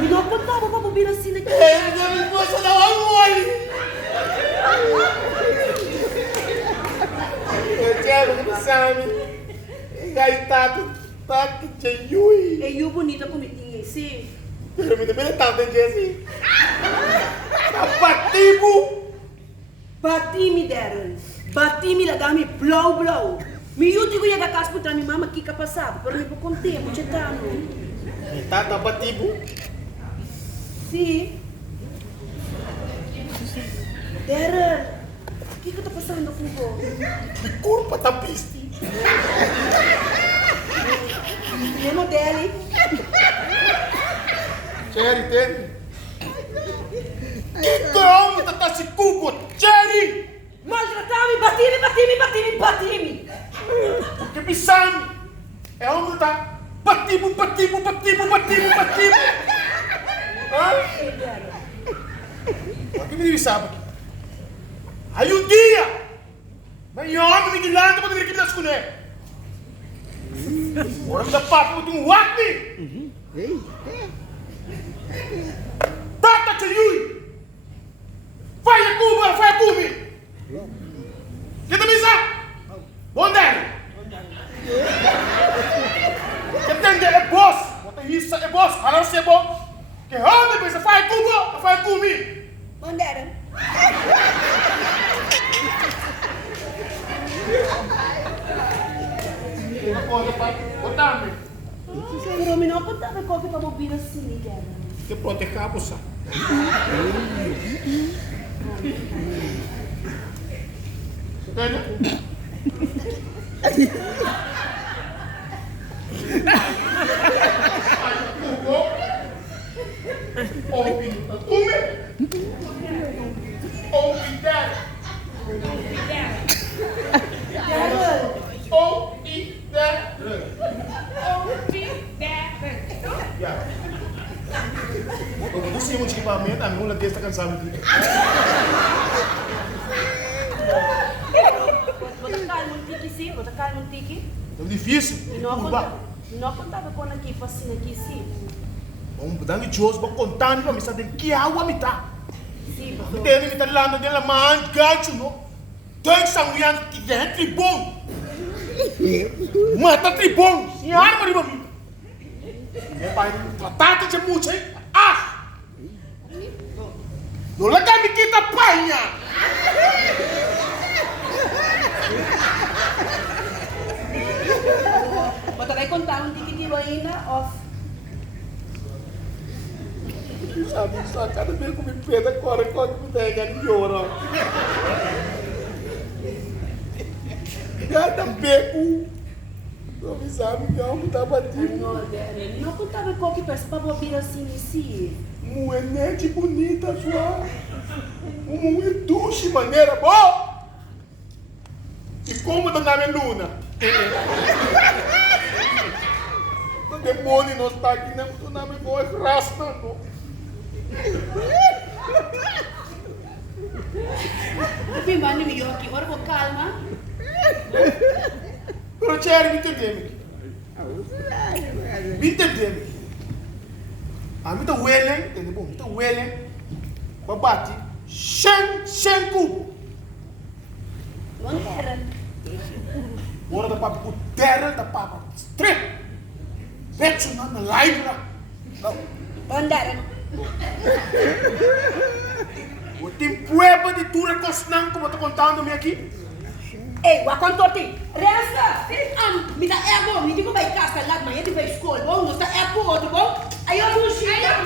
Me não contava pra bobina assim naquele. Não me posso dar uma mole. Eu quero que sabe. Gaitado, tato, tcheiui. E eu bonita como tinha esse. Pero me também tá dentro assim. Tá batido. Bati-me, Darren. Bati-me, lagar-me, blow. Me eu digo ia da casa para minha mama que passava, pero me vou contar, muito tempo. Tá batido. Sim. Darren, o que está passando com você? De culpa tá piste. Lembra dele? Cherry, tem? Então, me tá se cubo, Cherry. Maltratar-me, bati-me. Porque pisando. É onde tá? Batido. Hã? O que me diz sabe? Aí um dia, maior me guilando para vir aqui nas colheres. Ora me dá papo de um wacni. Tata Cheyui. Vai a Cuba. Que também sabe? Onde é? Que tem é boss. Bota isso é boss. Agora você é bom. Que onde pensa? Vai Cuba. Vai comigo. Onde era? Botar-me. Pero me não contava qual que para bobina assim, Darren. Que proteger a bolsa. Entende? Você muito equipamento, a mula dele está cansada de Bota calma um tique. É difícil. Não contava com aqui, fascina aqui, sim. Vamos dar de Deus, vou contar para mim, sabe que água me tá. Sim, Me tem me tá lá no dela, mas gato não. Tem sanguiano que é tribom. Mata tribom. E arma de mim. Meu pai, batata de muito, hein? Ah! Não lá me quita panha. Bota vai contar um tique de ainda, off. Sabe, só cada vez que me pega, corre me pega, me llora. Cada beco. Não me sabe, minha alma tá batendo. Não contava qual que peça para bobina assim, sim. Moenete bonita, sua. Uma duche maneira boa. E como tá na minha luna? O demônio não está aqui, não estou na minha voz raspando. Tapi mani me aqui, ora com calma. Pero Cherry, me entendeu? Me entendeu? A mim tá welen, entendeu? Me tá welen. Babati. Shen cubo. Onde era? Ora da papa terra da papa strip. Vejo na live lá. Onde era? O tempo é de tu recostando como eu tô contando-me aqui. Ei, o acontorti. Resta. Me dá é bom, me digo vai casa lá, mas ele vai escola. Bom, não está é bom, bom? Aí eu não chego.